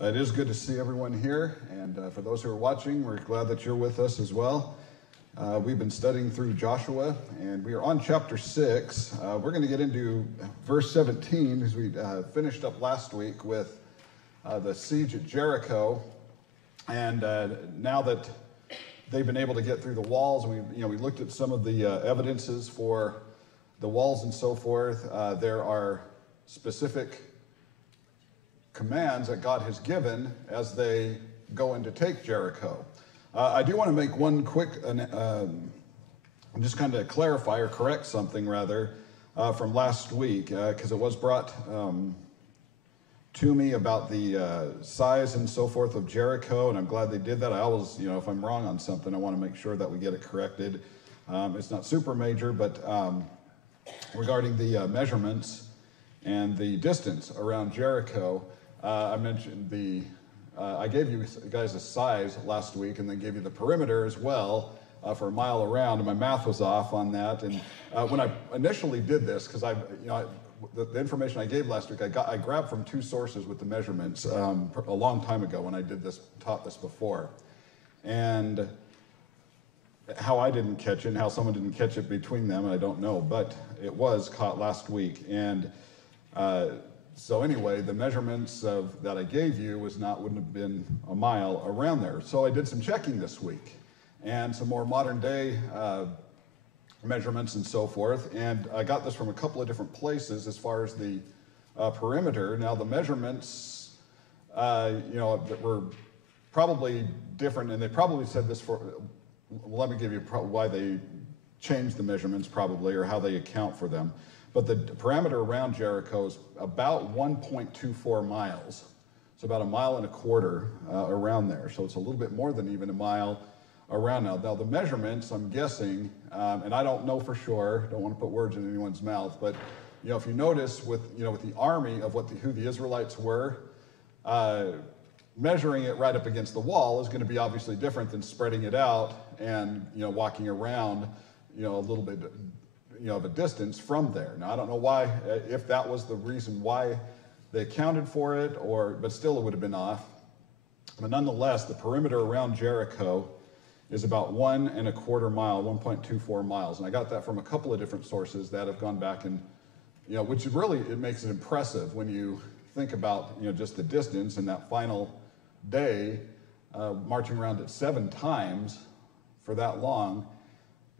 It is good to see everyone here, and for those who are watching, we're glad that you're with us as well. We've been studying through Joshua, and we are on chapter 6. We're going to get into verse 17, as we finished up last week with the siege at Jericho. And now that they've been able to get through the walls, we looked at some of the evidences for the walls and so forth. There are specific commands that God has given as they go in to take Jericho. I do want to make one quick, just kind of clarify or correct something rather from last week, because it was brought to me about the size and so forth of Jericho, and I'm glad they did that. I always, if I'm wrong on something, I want to make sure that we get it corrected. It's not super major, but regarding the measurements and the distance around Jericho, I mentioned I gave you guys a size last week and then gave you the perimeter as well for a mile around, and my math was off on that. And when I initially did this, because the information I gave last week, I grabbed from two sources with the measurements a long time ago when I taught this before. And how I didn't catch it and how someone didn't catch it between them, I don't know, but it was caught last week. And so anyway, the measurements that I gave you wouldn't have been a mile around there. So I did some checking this week and some more modern day measurements and so forth. And I got this from a couple of different places as far as the perimeter. Now the measurements, that were probably different, and they probably said this let me give you why they changed the measurements probably, or how they account for them. But the parameter around Jericho is about 1.24 miles. So about 1.25 miles around there. So it's a little bit more than even a mile around now. Now the measurements, I'm guessing, and I don't know for sure, don't want to put words in anyone's mouth, but if you notice with the army of who the Israelites were, measuring it right up against the wall is going to be obviously different than spreading it out and walking around a little bit of a distance from there. Now, I don't know why, if that was the reason why they accounted for it, but still it would have been off. But nonetheless, the perimeter around Jericho is about 1.25 miles, 1.24 miles. And I got that from a couple of different sources that have gone back and, which really, it makes it impressive when you think about, just the distance in that final day, marching around it 7 times for that long,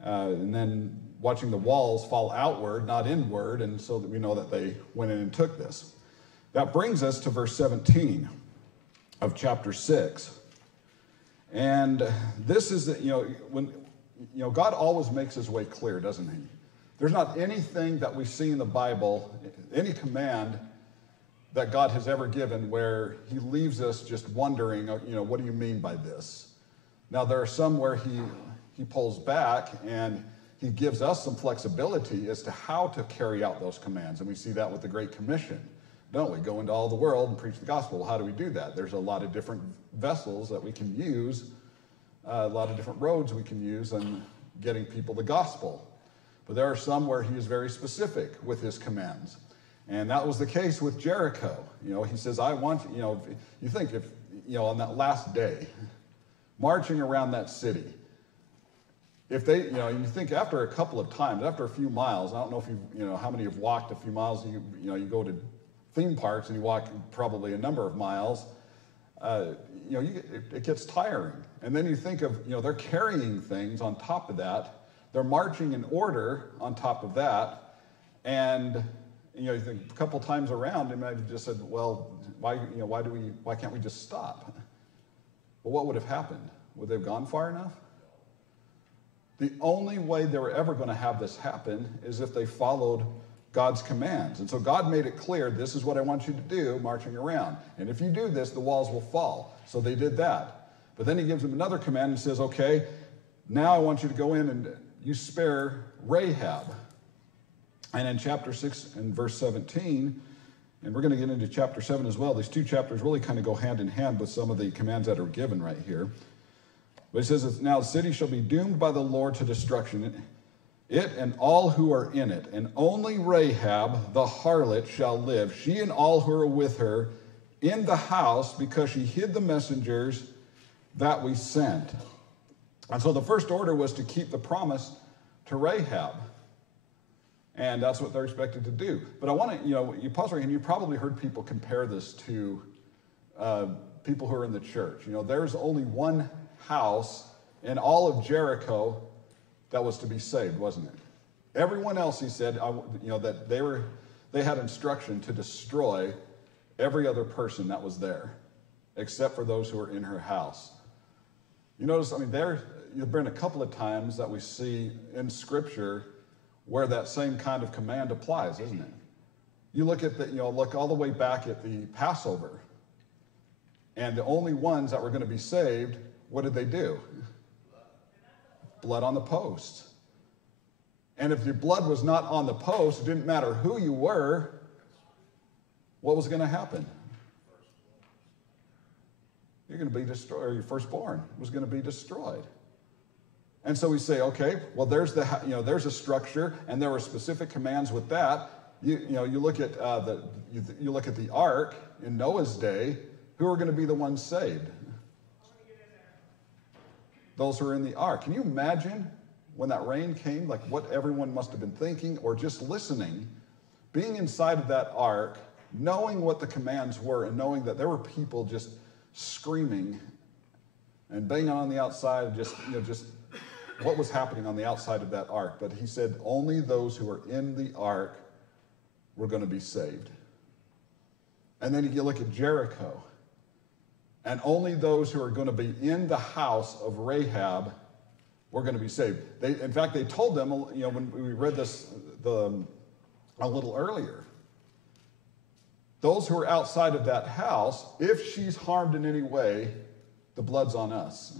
and then watching the walls fall outward, not inward, and so that we know that they went in and took this. That brings us to verse 17 of chapter 6. And this is, when, God always makes his way clear, doesn't he? There's not anything that we see in the Bible, any command that God has ever given where he leaves us just wondering, what do you mean by this? Now, there are some where he pulls back and he gives us some flexibility as to how to carry out those commands. And we see that with the Great Commission, don't we? Go into all the world and preach the gospel. Well, how do we do that? There's a lot of different vessels that we can use, a lot of different roads we can use in getting people the gospel. But there are some where he is very specific with his commands. And that was the case with Jericho. He says, I want, you think if, on that last day, marching around that city, if they, you think after a couple of times, after a few miles, I don't know if how many have walked a few miles, you go to theme parks and you walk probably a number of miles, it gets tiring. And then you think of, they're carrying things on top of that. They're marching in order on top of that. And, you think a couple times around, they might have just said, well, why can't we just stop? Well, what would have happened? Would they have gone far enough? The only way they were ever going to have this happen is if they followed God's commands. And so God made it clear, this is what I want you to do, marching around. And if you do this, the walls will fall. So they did that. But then he gives them another command and says, okay, now I want you to go in and you spare Rahab. And in chapter 6 and verse 17, and we're going to get into chapter 7 as well, these two chapters really kind of go hand in hand with some of the commands that are given right here. But he says, now the city shall be doomed by the Lord to destruction, it and all who are in it, and only Rahab the harlot shall live, she and all who are with her in the house because she hid the messengers that we sent. And so the first order was to keep the promise to Rahab. And that's what they're expected to do. But I want to, you pause right here, and you probably heard people compare this to people who are in the church. There's only one house in all of Jericho that was to be saved, wasn't it? Everyone else, he said, that they had instruction to destroy every other person that was there, except for those who were in her house. You notice, there have been a couple of times that we see in Scripture where that same kind of command applies, isn't it? You look at look all the way back at the Passover, and the only ones that were going to be saved, what did they do? Blood on the post. And if your blood was not on the post, it didn't matter who you were, what was going to happen? You're going to be destroyed, or your firstborn was going to be destroyed. And so we say, okay, well, there's a structure, and there were specific commands with that. You look at the ark in Noah's day. Who are going to be the ones saved? Those who are in the ark. Can you imagine when that rain came, like what everyone must have been thinking, or just listening, being inside of that ark, knowing what the commands were, and knowing that there were people just screaming and banging on the outside, just what was happening on the outside of that ark. But he said only those who were in the ark were going to be saved. And then you look at Jericho, and only those who are going to be in the house of Rahab were going to be saved. In fact, they told them, when we read this a little earlier, those who are outside of that house, if she's harmed in any way, the blood's on us.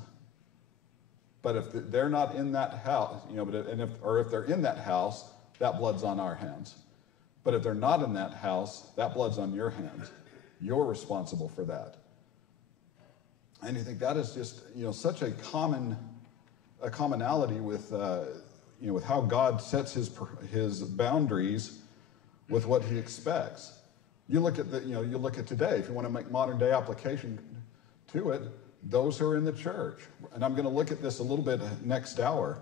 But if they're not in that house, if they're in that house, that blood's on our hands. But if they're not in that house, that blood's on your hands. You're responsible for that. And you think that is just, such a commonality with, with how God sets his boundaries with what he expects. You look at you look at today, if you want to make modern day application to it, those who are in the church. And I'm going to look at this a little bit next hour,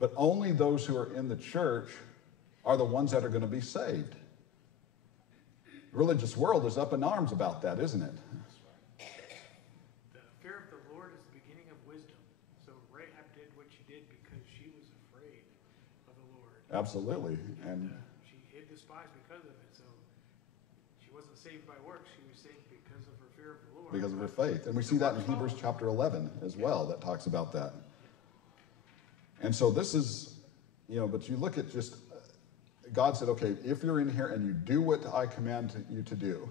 but only those who are in the church are the ones that are going to be saved. The religious world is up in arms about that, isn't it? The fear of the Lord is the beginning of wisdom. So Rahab did what she did because she was afraid of the Lord. Absolutely. And she hid the spies because of it. So she wasn't saved by works. She was saved because of her fear of the Lord. Because of her faith. And we see that in Hebrews chapter 11 as well, that talks about that. And so this is, but you look at just, God said, okay, if you're in here and you do what I command you to do.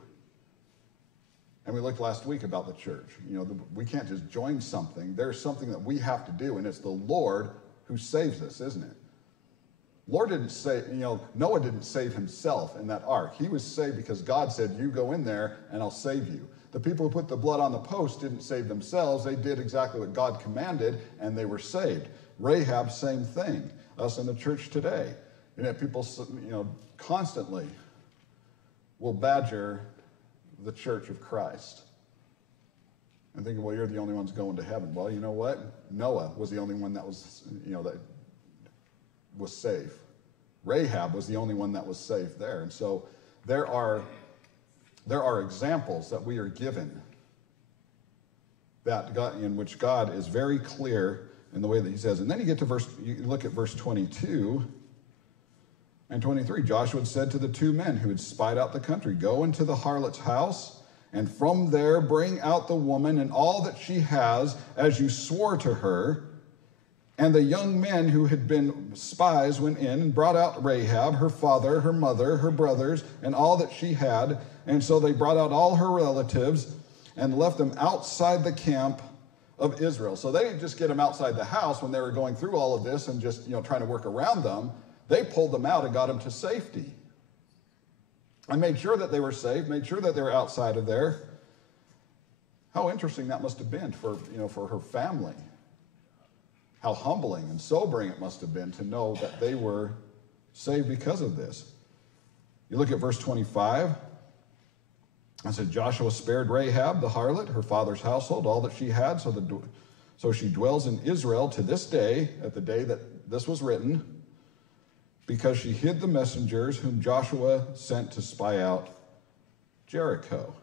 And we looked last week about the church. We can't just join something. There's something that we have to do, and it's the Lord who saves us, isn't it? Noah didn't save himself in that ark. He was saved because God said, you go in there and I'll save you. The people who put the blood on the post didn't save themselves. They did exactly what God commanded, and they were saved. Rahab, same thing. Us in the church today. People, constantly will badger the church of Christ. And thinking, well, you're the only ones going to heaven. Well, you know what? Noah was the only one that was, that was safe. Rahab was the only one that was safe there. And so there are examples that we are given that God, in which God is very clear in the way that he says. And then you look at verse 22 and 23. Joshua had said to the two men who had spied out the country, go into the harlot's house, and from there bring out the woman and all that she has, as you swore to her. And the young men who had been spies went in and brought out Rahab, her father, her mother, her brothers, and all that she had. And so they brought out all her relatives and left them outside the camp of Israel. So they didn't just get them outside the house when they were going through all of this and just, trying to work around them. They pulled them out and got them to safety. And made sure that they were safe, made sure that they were outside of there. How interesting that must have been for her family. How humbling and sobering it must have been to know that they were saved because of this. You look at verse 25. I said, Joshua spared Rahab, the harlot, her father's household, all that she had, so she dwells in Israel to this day, at the day that this was written, because she hid the messengers whom Joshua sent to spy out Jericho.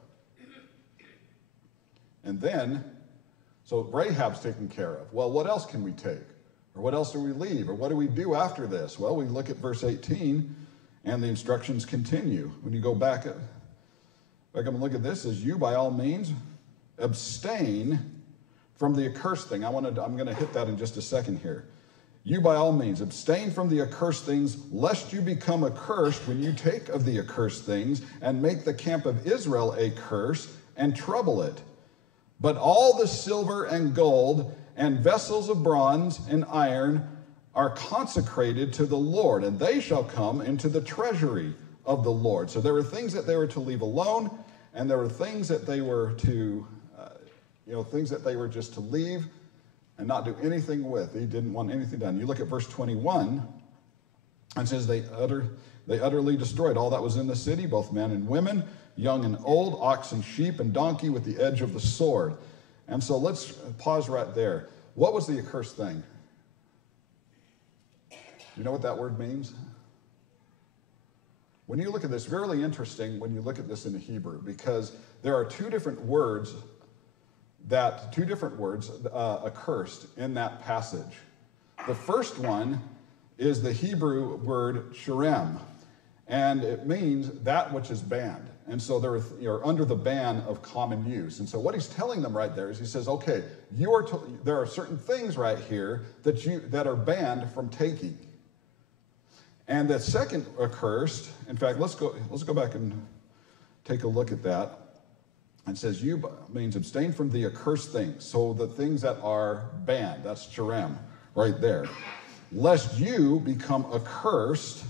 And then, so Rahab's taken care of. Well, what else can we take? Or what else do we leave? Or what do we do after this? Well, we look at verse 18, and the instructions continue. When you go back and look at this, as you, by all means, abstain from the accursed thing. I'm going to hit that in just a second here. You, by all means, abstain from the accursed things, lest you become accursed when you take of the accursed things, and make the camp of Israel a curse, and trouble it. But all the silver and gold, and vessels of bronze and iron, are consecrated to the Lord, and they shall come into the treasury of the Lord. So there were things that they were to leave alone, and there were things that they were to, things that they were just to leave and not do anything with. He didn't want anything done. You look at verse 21, and it says they utterly destroyed all that was in the city, both men and women, young and old, ox and sheep and donkey with the edge of the sword. And so let's pause right there. What was the accursed thing? You know what that word means? When you look at this, very interesting when you look at this in the Hebrew, because there are two different words accursed in that passage. The first one is the Hebrew word sherem, and it means that which is banned. And so you're under the ban of common use. And so what he's telling them right there is he says, okay, there are certain things right here that are banned from taking. And the second accursed, in fact, let's go back and take a look at that. It says, you means abstain from the accursed things. So the things that are banned, that's cherem, right there. Lest you become accursed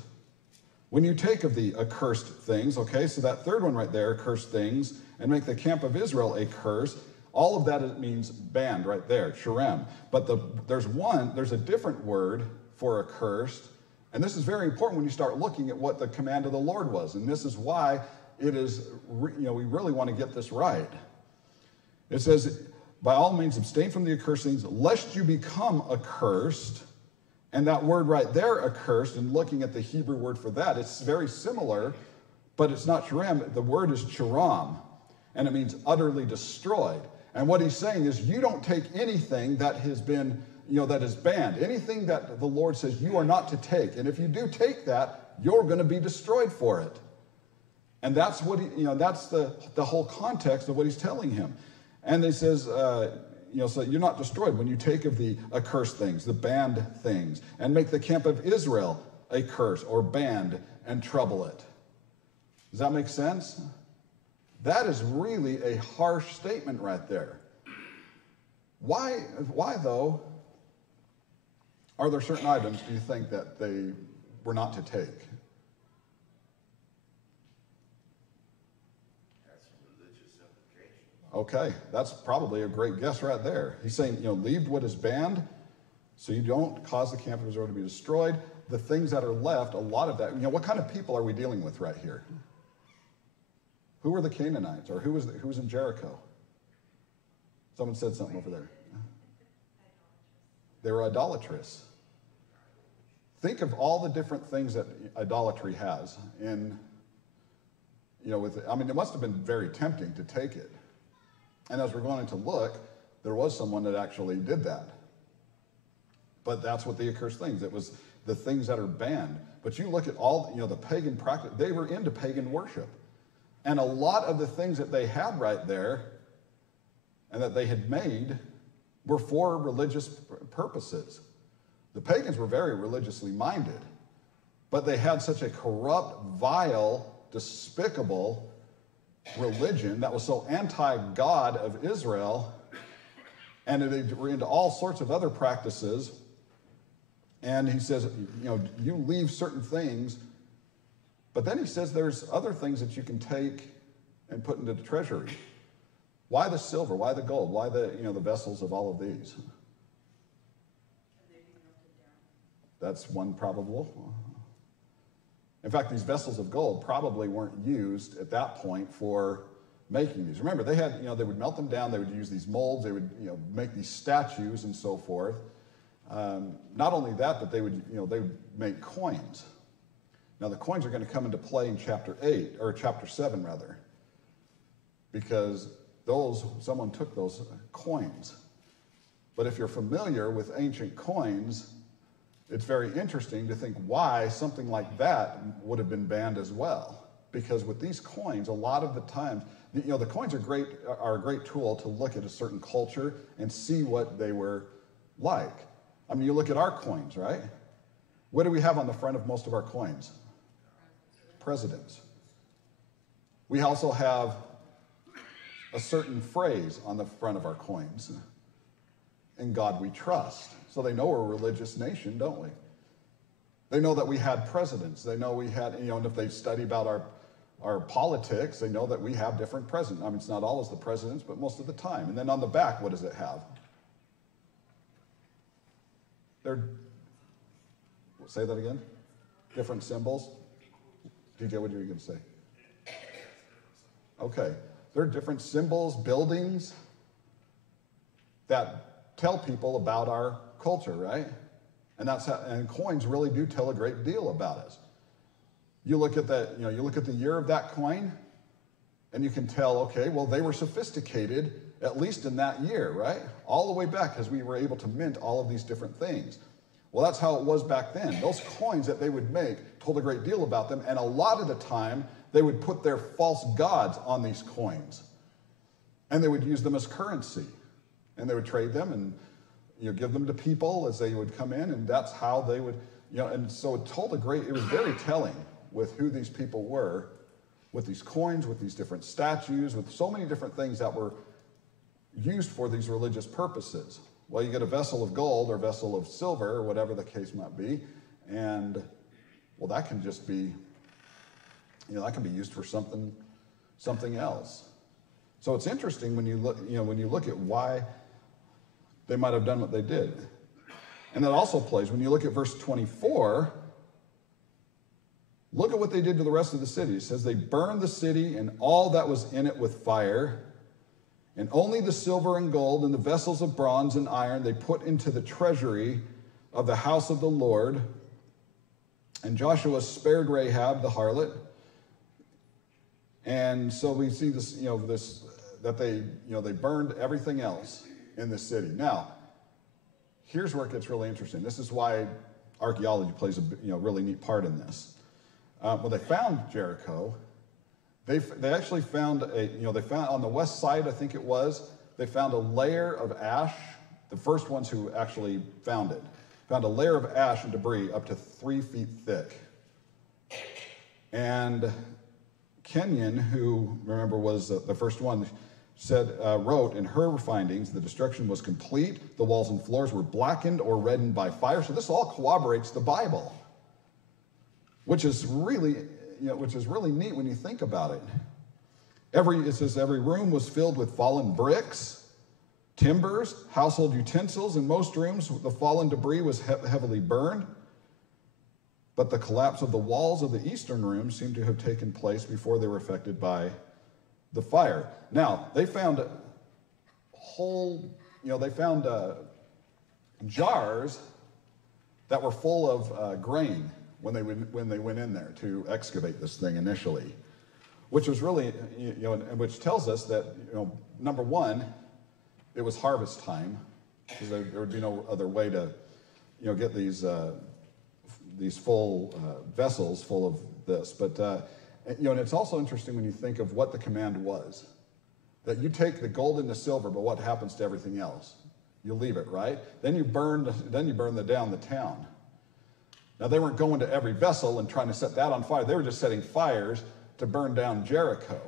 when you take of the accursed things, okay? So that third one right there, accursed things, and make the camp of Israel a curse. All of that means banned right there, cherem. But there's a different word for accursed. And this is very important when you start looking at what the command of the Lord was. And this is why it is, we really want to get this right. It says, by all means, abstain from the accursed things, lest you become accursed. And that word right there, accursed, and looking at the Hebrew word for that, it's very similar, but it's not cherem. The word is cheram, and it means utterly destroyed. And what he's saying is you don't take anything that has been, that is banned, anything that the Lord says you are not to take. And if you do take that, you're going to be destroyed for it. And that's what that's the whole context of what he's telling him. And he says, so you're not destroyed when you take of the accursed things, the banned things, and make the camp of Israel a curse or banned and trouble it. Does that make sense? That is really a harsh statement right there. Why though, are there certain items, do you think, that they were not to take? Okay, that's probably a great guess right there. He's saying, leave what is banned so you don't cause the camp of Israel to be destroyed. The things that are left, a lot of that, what kind of people are we dealing with right here? Who were the Canaanites, or who was in Jericho? Someone said something over there. They were idolatrous. Think of all the different things that idolatry has it must have been very tempting to take it. And as we're going to look, there was someone that actually did that. But that's what the accursed things, it was the things that are banned. But you look at all, the pagan practice, they were into pagan worship. And a lot of the things that they had right there and that they had made were for religious purposes. The pagans were very religiously minded, but they had such a corrupt, vile, despicable religion that was so anti-God of Israel, and they were into all sorts of other practices. And he says, you leave certain things, but then he says there's other things that you can take and put into the treasury. Why the silver? Why the gold? Why the vessels of all of these? That's one probable. In fact, these vessels of gold probably weren't used at that point for making these. Remember, they had, they would melt them down, they would use these molds, they would, make these statues and so forth. Not only that, but they would make coins. Now, the coins are going to come into play in chapter 8, or chapter 7, rather, because someone took those coins. But if you're familiar with ancient coins, it's very interesting to think why something like that would have been banned as well. Because with these coins, a lot of the times, the coins are a great tool to look at a certain culture and see what they were like. I mean, you look at our coins, right? What do we have on the front of most of our coins? Presidents. We also have a certain phrase on the front of our coins. In God we trust. So they know we're a religious nation, don't we? They know that we had presidents. They know we had, and if they study about our politics, they know that we have different presidents. I mean, it's not always the presidents, but most of the time. And then on the back, what does it have? Say that again? Different symbols? DJ, what are you going to say? Okay. There are different symbols, buildings that tell people about our culture, right? And coins really do tell a great deal about us. You look at that, you look at the year of that coin, and you can tell, okay, well, they were sophisticated, at least in that year, right? All the way back, because we were able to mint all of these different things. Well, that's how it was back then. Those coins that they would make told a great deal about them, and a lot of the time, they would put their false gods on these coins, and they would use them as currency, and they would trade them and give them to people as they would come in, and that's how they would, and so it was very telling with who these people were, with these coins, with these different statues, with so many different things that were used for these religious purposes. Well, you get a vessel of gold or vessel of silver or whatever the case might be, and well, that can just be, that can be used for something else. So it's interesting when you look at why they might have done what they did. And that also plays, when you look at verse 24, look at what they did to the rest of the city. It says they burned the city and all that was in it with fire, and only the silver and gold and the vessels of bronze and iron they put into the treasury of the house of the Lord. And Joshua spared Rahab the harlot. And so we see this, that they burned everything else in the city. Now, here's where it gets really interesting. This is why archaeology plays a really neat part in this. When they found Jericho, they actually found they found on the west side, I think it was, they found a layer of ash. The first ones who actually found it found a layer of ash and debris up to 3 feet thick. And Kenyon, who remember was the first one, wrote in her findings, the destruction was complete. The walls and floors were blackened or reddened by fire. So this all corroborates the Bible, which is really neat when you think about it. It says every room was filled with fallen bricks, timbers, household utensils. In most rooms, the fallen debris was heavily burned. But the collapse of the walls of the eastern rooms seemed to have taken place before they were affected by the fire. Now, they found jars that were full of grain when they went in there to excavate this thing initially, which was really, which tells us that, number one, it was harvest time, because there would be no other way to, get these full vessels full of this. But, and it's also interesting when you think of what the command was, that you take the gold and the silver, but what happens to everything else? You leave it, right? Then you burn down the town. Now, they weren't going to every vessel and trying to set that on fire. They were just setting fires to burn down Jericho,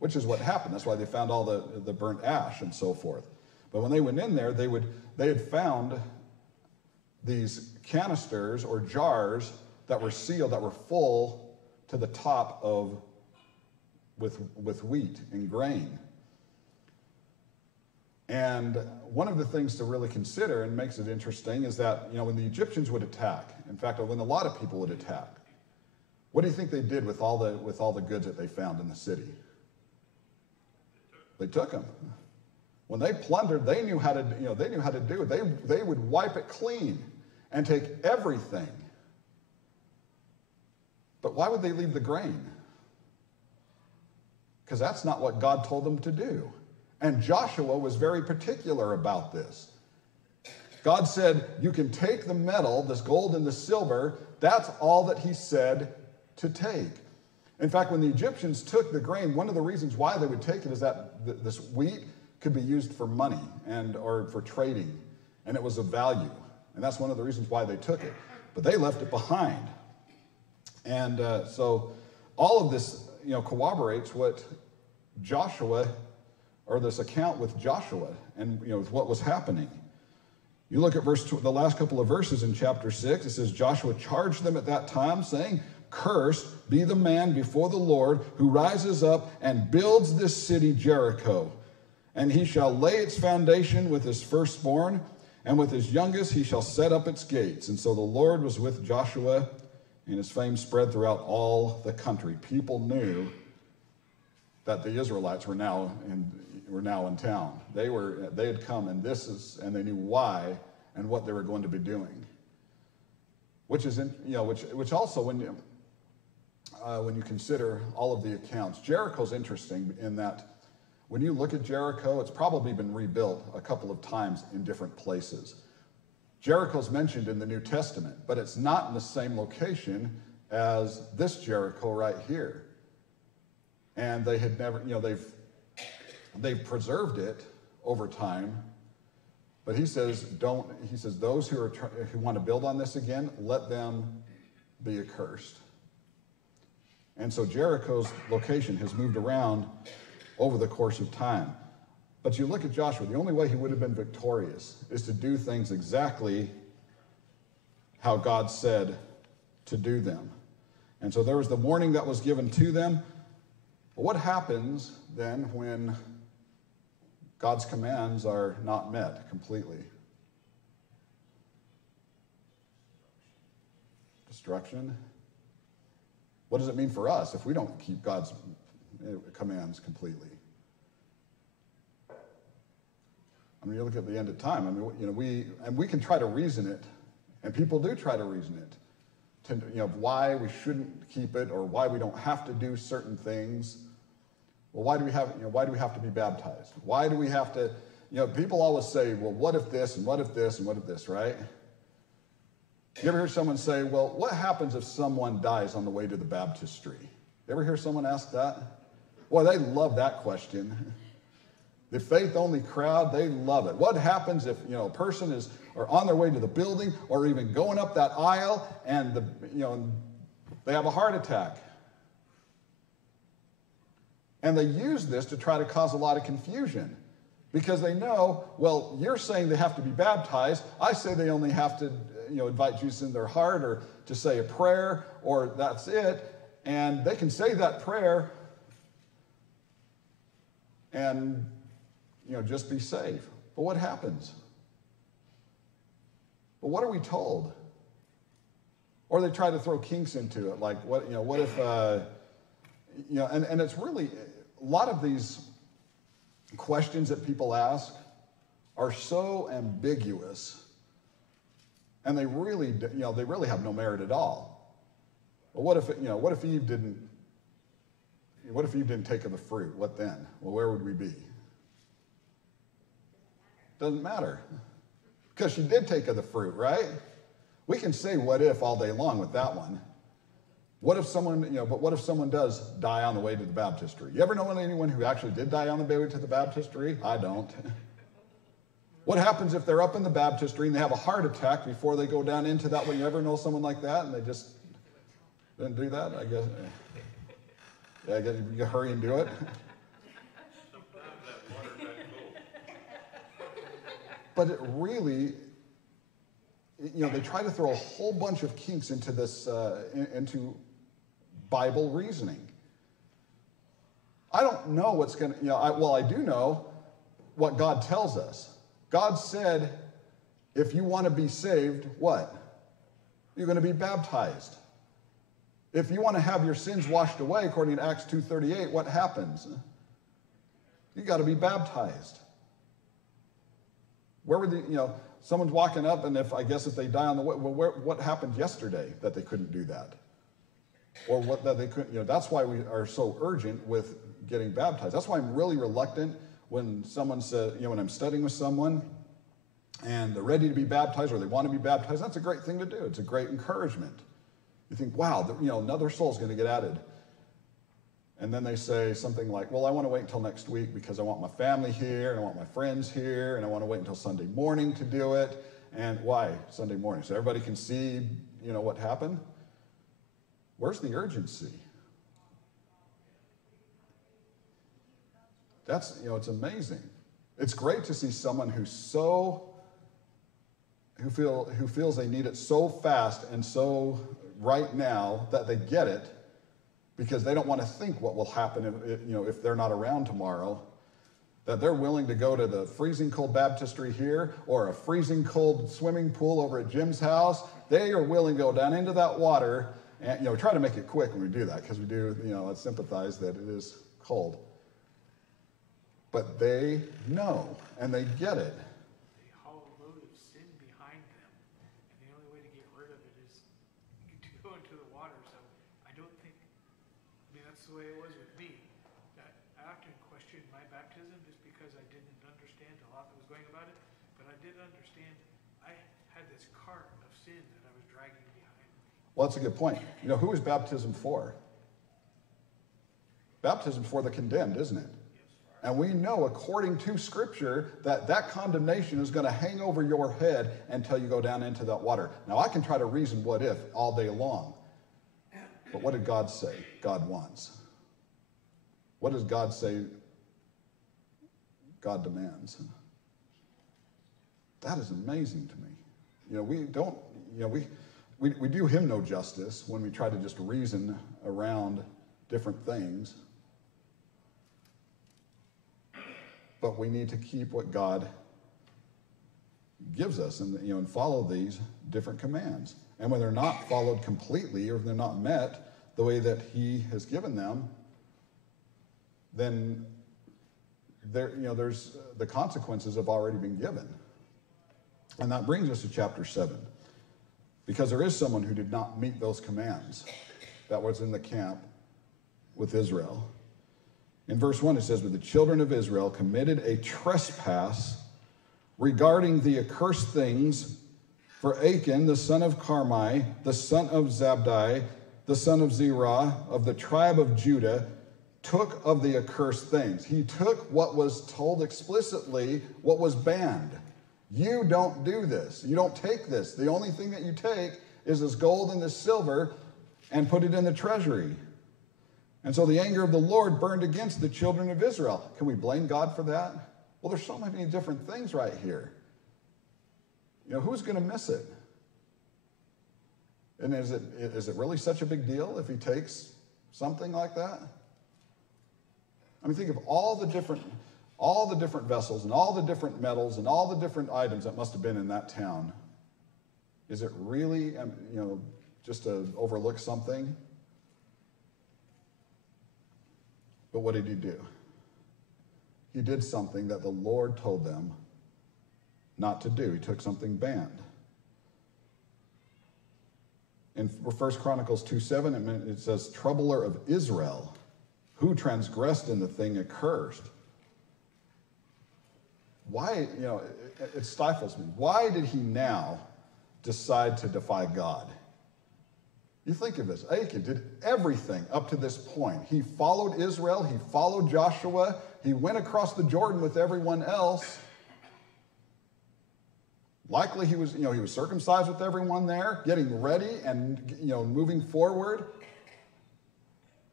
which is what happened. That's why they found all the burnt ash and so forth. But when they went in there, they had found these canisters or jars that were sealed, that were full to the top with wheat and grain. And one of the things to really consider, and makes it interesting, is that, when the Egyptians would attack, in fact, when a lot of people would attack, what do you think they did with all the goods that they found in the city? They took them. When they plundered, they knew how to do it. They would wipe it clean and take everything. But why would they leave the grain? Because that's not what God told them to do. And Joshua was very particular about this. God said, you can take the metal, this gold and the silver, that's all that he said to take. In fact, when the Egyptians took the grain, one of the reasons why they would take it is that this wheat could be used for money or for trading, and it was of value. And that's one of the reasons why they took it. But they left it behind. And so all of this, corroborates what Joshua, or this account with Joshua, and with what was happening. You look at the last couple of verses in chapter 6. It says, Joshua charged them at that time, saying, cursed be the man before the Lord who rises up and builds this city Jericho. And he shall lay its foundation with his firstborn, and with his youngest he shall set up its gates. And so the Lord was with Joshua, and his fame spread throughout all the country. People knew that the Israelites were now in town. They had come, and they knew why and what they were going to be doing. Which also, when you consider all of the accounts, Jericho's interesting in that when you look at Jericho, it's probably been rebuilt a couple of times in different places. Jericho's mentioned in the New Testament, but it's not in the same location as this Jericho right here. And they had never, they've preserved it over time. But he says, those who want to build on this again, let them be accursed. And so Jericho's location has moved around over the course of time. But you look at Joshua, the only way he would have been victorious is to do things exactly how God said to do them. And so there was the warning that was given to them. But what happens then when God's commands are not met completely? Destruction. What does it mean for us if we don't keep God's commands completely? I mean, you look at the end of time. I mean, we can try to reason it, and people do try to reason it, why we shouldn't keep it or why we don't have to do certain things. Well, why do we have to be baptized? Why do we have to? People always say, well, what if this and what if this and what if this, right? You ever hear someone say, well, what happens if someone dies on the way to the baptistry? You ever hear someone ask that? Well, they love that question. The faith-only crowd, they love it. What happens if, a person is or on their way to the building or even going up that aisle and they have a heart attack? And they use this to try to cause a lot of confusion because they know, well, you're saying they have to be baptized. I say they only have to, invite Jesus in their heart or to say a prayer or that's it. And they can say that prayer and, just be safe. But what happens? Well, what are we told? Or they try to throw kinks into it, like what if, and it's really, a lot of these questions that people ask are so ambiguous, and they really have no merit at all. But what if Eve didn't take of the fruit? What then? Well, where would we be? Doesn't matter. Because she did take of the fruit, right? We can say what if all day long with that one. What if someone does die on the way to the baptistry? You ever know anyone who actually did die on the way to the baptistry? I don't. What happens if they're up in the baptistry and they have a heart attack before they go down into that one? You ever know someone like that and they just didn't do that? I guess. Yeah, I guess you hurry and do it. But it really, they try to throw a whole bunch of kinks into this, into Bible reasoning. I don't know what's going to, I do know what God tells us. God said, if you want to be saved, what? You're going to be baptized. If you want to have your sins washed away, according to Acts 2:38, what happens? You got to be baptized. Where were someone's walking up, and if they die on the way, well, what happened yesterday that they couldn't do that? Or what that they couldn't, that's why we are so urgent with getting baptized. That's why I'm really reluctant when someone says, when I'm studying with someone and they're ready to be baptized or they want to be baptized. That's a great thing to do. It's a great encouragement. You think, wow, another soul's going to get added. And then they say something like, well, I want to wait until next week because I want my family here and I want my friends here and I want to wait until Sunday morning to do it. And why Sunday morning? So everybody can see, what happened? Where's the urgency? That's, it's amazing. It's great to see someone who feels they need it so fast and so right now that they get it because they don't want to think what will happen if they're not around tomorrow, that they're willing to go to the freezing cold baptistry here or a freezing cold swimming pool over at Jim's house. They are willing to go down into that water and, we try to make it quick when we do that because we do, sympathize that it is cold. But they know and they get it. They haul a load of sin behind them, and the only way to get rid of it is to go into the water. So I don't think, that's the way it was with me. I often questioned my baptism just because I didn't understand a lot that was going about it, but I did understand I had this cart of sin that I was dragging behind. Well, that's a good point. Who is baptism for? Baptism for the condemned, isn't it? And we know, according to Scripture, that condemnation is going to hang over your head until you go down into that water. Now, I can try to reason what if all day long. But what did God say God wants? What does God say God demands? That is amazing to me. We don't, we do him no justice when we try to just reason around different things. But we need to keep what God gives us and follow these different commands. And when they're not followed completely or if they're not met the way that he has given them, then there's the consequences have already been given. And that brings us to chapter 7. Because there is someone who did not meet those commands that was in the camp with Israel. In verse 1, it says, but the children of Israel committed a trespass regarding the accursed things, for Achan, the son of Carmi, the son of Zabdi, the son of Zerah, of the tribe of Judah, took of the accursed things. He took what was told explicitly, what was banned. You don't do this. You don't take this. The only thing that you take is this gold and this silver and put it in the treasury. And so the anger of the Lord burned against the children of Israel. Can we blame God for that? Well, there's so many different things right here. Who's going to miss it? And is it really such a big deal if he takes something like that? Think of all the different vessels and all the different metals and all the different items that must have been in that town. Is it really, just to overlook something? But what did he do? He did something that the Lord told them not to do. He took something banned. In 1 Chronicles 2:7, it says, troubler of Israel, who transgressed in the thing accursed. Why, it stifles me. Why did he now decide to defy God? You think of this. Achan did everything up to this point. He followed Israel. He followed Joshua. He went across the Jordan with everyone else. Likely he was circumcised with everyone there, getting ready and, moving forward.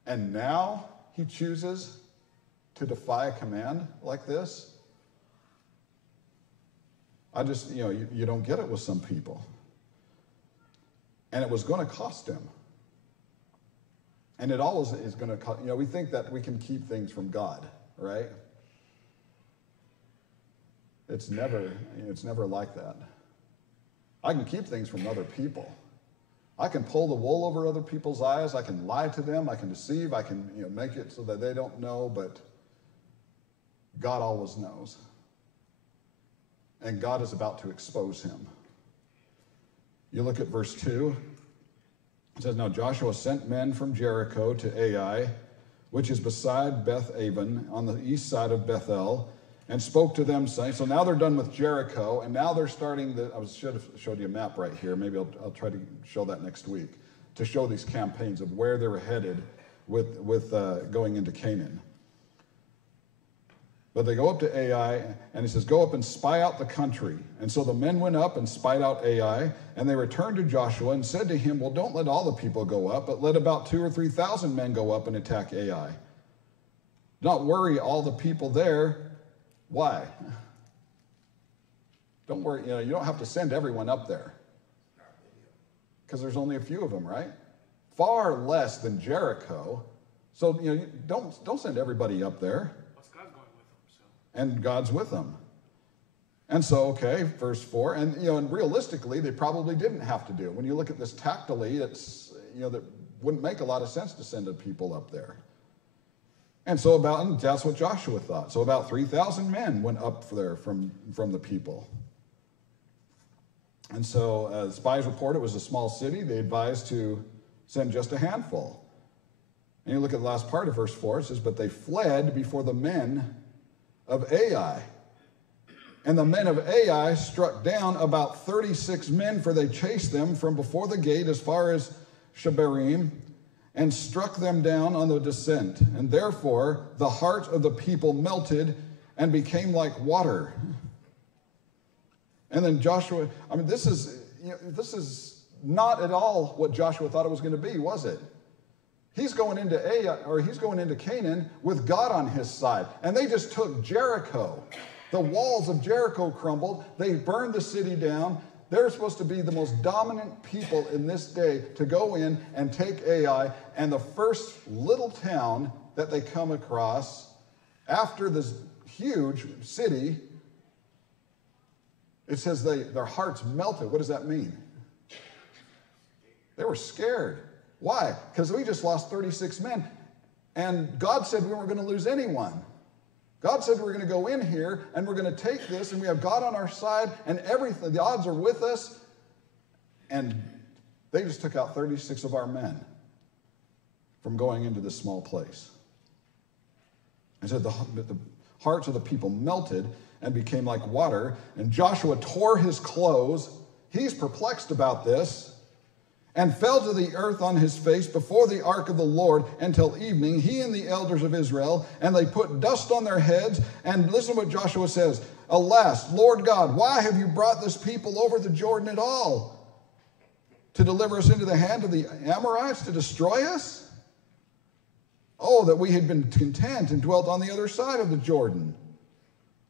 And now he chooses to defy a command like this. I just, you don't get it with some people. And it was going to cost him. And it always is going to cost. We think that we can keep things from God, right? It's never like that. I can keep things from other people. I can pull the wool over other people's eyes. I can lie to them. I can deceive. I can make it so that they don't know. But God always knows. And God is about to expose him. You look at verse 2. It says, now Joshua sent men from Jericho to Ai, which is beside Beth-aven, on the east side of Bethel, and spoke to them, saying, so now they're done with Jericho, and now they're starting I should have showed you a map right here. Maybe I'll try to show that next week, to show these campaigns of where they were headed with going into Canaan. But they go up to Ai, and he says, go up and spy out the country. And so the men went up and spied out Ai, and they returned to Joshua and said to him, well, don't let all the people go up, but let about 2,000 or 3,000 men go up and attack Ai. Not worry all the people there. Why? Don't worry, you don't have to send everyone up there. Because there's only a few of them, right? Far less than Jericho. So, don't send everybody up there. And God's with them. And so, okay, verse 4, and realistically, they probably didn't have to do it. When you look at this tactily, it's, that wouldn't make a lot of sense to send the people up there. And so that's what Joshua thought. So about 3,000 men went up there from the people. And so spies report it was a small city. They advised to send just a handful. And you look at the last part of verse 4, it says, but they fled before the men of Ai. And the men of Ai struck down about 36 men, for they chased them from before the gate as far as Shebarim, and struck them down on the descent. And therefore the heart of the people melted and became like water. And then Joshua, this is not at all what Joshua thought it was going to be, was it? He's going into he's going into Canaan with God on his side. And they just took Jericho. The walls of Jericho crumbled. They burned the city down. They're supposed to be the most dominant people in this day to go in and take Ai. And the first little town that they come across after this huge city, it says their hearts melted. What does that mean? They were scared. Why? Because we just lost 36 men. And God said we weren't going to lose anyone. God said we're going to go in here and we're going to take this, and we have God on our side, and everything, the odds are with us. And they just took out 36 of our men from going into this small place. And said the hearts of the people melted and became like water. And Joshua tore his clothes. He's perplexed about this. And fell to the earth on his face before the ark of the Lord until evening, he and the elders of Israel, and they put dust on their heads. And listen to what Joshua says. Alas, Lord God, why have you brought this people over the Jordan at all? To deliver us into the hand of the Amorites, to destroy us? Oh, that we had been content and dwelt on the other side of the Jordan.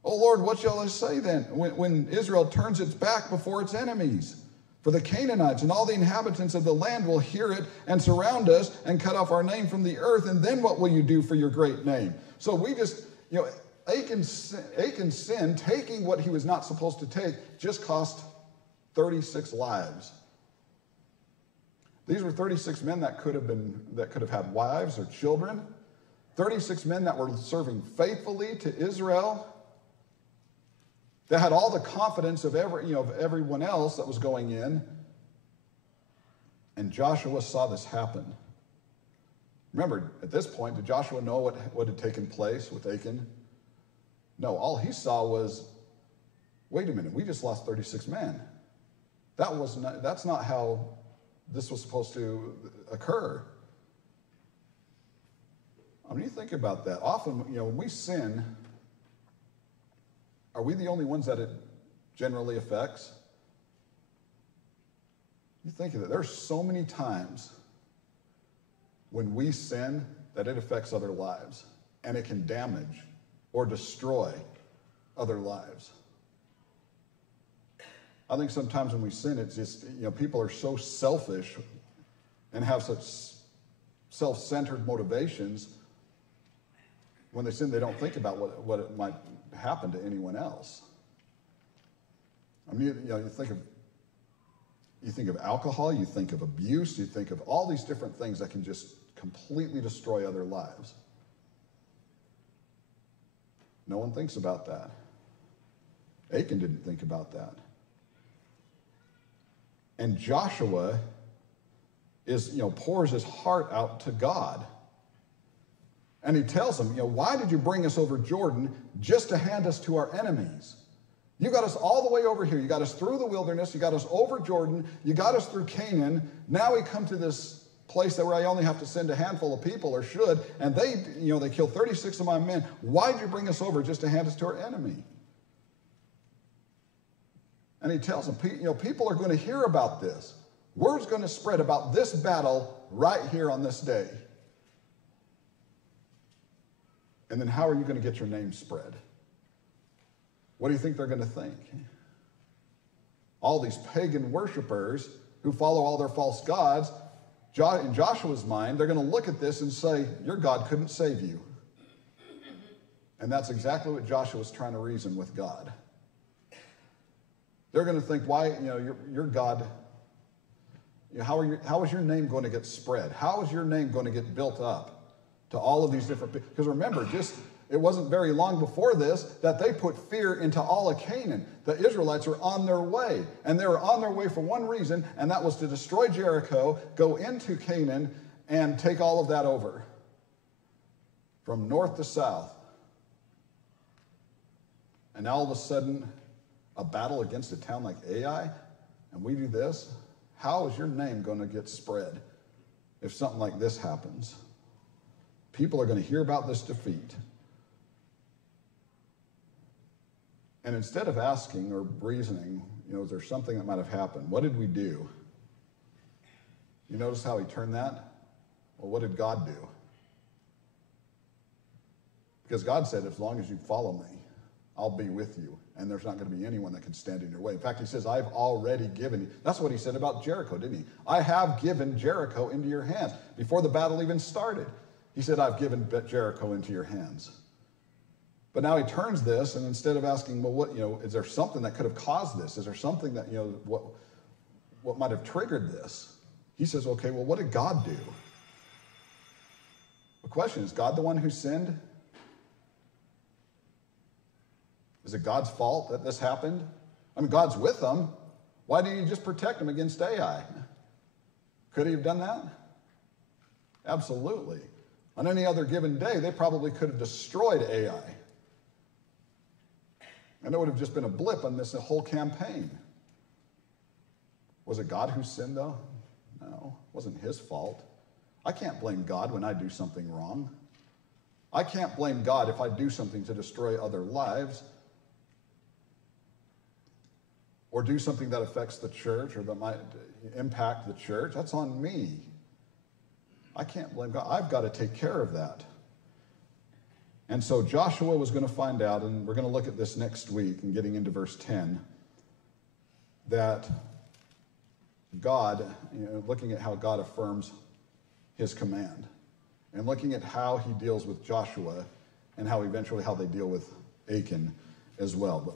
Oh Lord, what shall I say then when Israel turns its back before its enemies? For the Canaanites and all the inhabitants of the land will hear it and surround us and cut off our name from the earth. And then what will you do for your great name? So we just, Achan's sin, taking what he was not supposed to take, just cost 36 lives. These were 36 men that could have had wives or children. 36 men that were serving faithfully to Israel. That had all the confidence of everyone else that was going in. And Joshua saw this happen. Remember, at this point, did Joshua know what had taken place with Achan? No, all he saw was, wait a minute, we just lost 36 men. That's not how this was supposed to occur. You think about that. Often, when we sin, are we the only ones that it generally affects? You think of it. There's so many times when we sin that it affects other lives, and it can damage or destroy other lives. I think sometimes when we sin, it's just, people are so selfish and have such self-centered motivations. When they sin, they don't think about what it might happen to anyone else. You think of alcohol, you think of abuse, you think of all these different things that can just completely destroy other lives. No one thinks about that. Achan didn't think about that. And Joshua pours his heart out to God. And he tells him, why did you bring us over Jordan just to hand us to our enemies? You got us all the way over here. You got us through the wilderness. You got us over Jordan. You got us through Canaan. Now we come to this place that where I only have to send a handful of people, or should, and they killed 36 of my men. Why did you bring us over just to hand us to our enemy? And he tells them, people are going to hear about this. Word's going to spread about this battle right here on this day. And then how are you going to get your name spread? What do you think they're going to think? All these pagan worshipers who follow all their false gods, in Joshua's mind, they're going to look at this and say, your God couldn't save you. And that's exactly what Joshua was trying to reason with God. They're going to think, why, your God, how is your name going to get spread? How is your name going to get built up to all of these different people? Because remember, it wasn't very long before this that they put fear into all of Canaan. The Israelites were on their way, and they were on their way for one reason, and that was to destroy Jericho, go into Canaan, and take all of that over from north to south. And now all of a sudden, a battle against a town like Ai, and we do this? How is your name going to get spread if something like this happens? People are going to hear about this defeat. And instead of asking or reasoning, is there something that might have happened? What did we do? You notice how he turned that? Well, what did God do? Because God said, as long as you follow me, I'll be with you. And there's not going to be anyone that can stand in your way. In fact, he says, I've already given you. That's what he said about Jericho, didn't he? I have given Jericho into your hands. Before the battle even started, he said, I've given Jericho into your hands. But now he turns this, and instead of asking, well, what, is there something that could have caused this? Is there something that, what might have triggered this? He says, okay, well, what did God do? The question, is God the one who sinned? Is it God's fault that this happened? I mean, God's with them. Why didn't he just protect them against Ai? Could he have done that? Absolutely. On any other given day, they probably could have destroyed Ai. And it would have just been a blip on this whole campaign. Was it God who sinned, though? No, it wasn't his fault. I can't blame God when I do something wrong. I can't blame God if I do something to destroy other lives or do something that affects the church or that might impact the church. That's on me. I can't blame God. I've got to take care of that. And so Joshua was going to find out, and we're going to look at this next week and getting into verse 10, that God, looking at how God affirms his command and looking at how he deals with Joshua and how they deal with Achan as well. But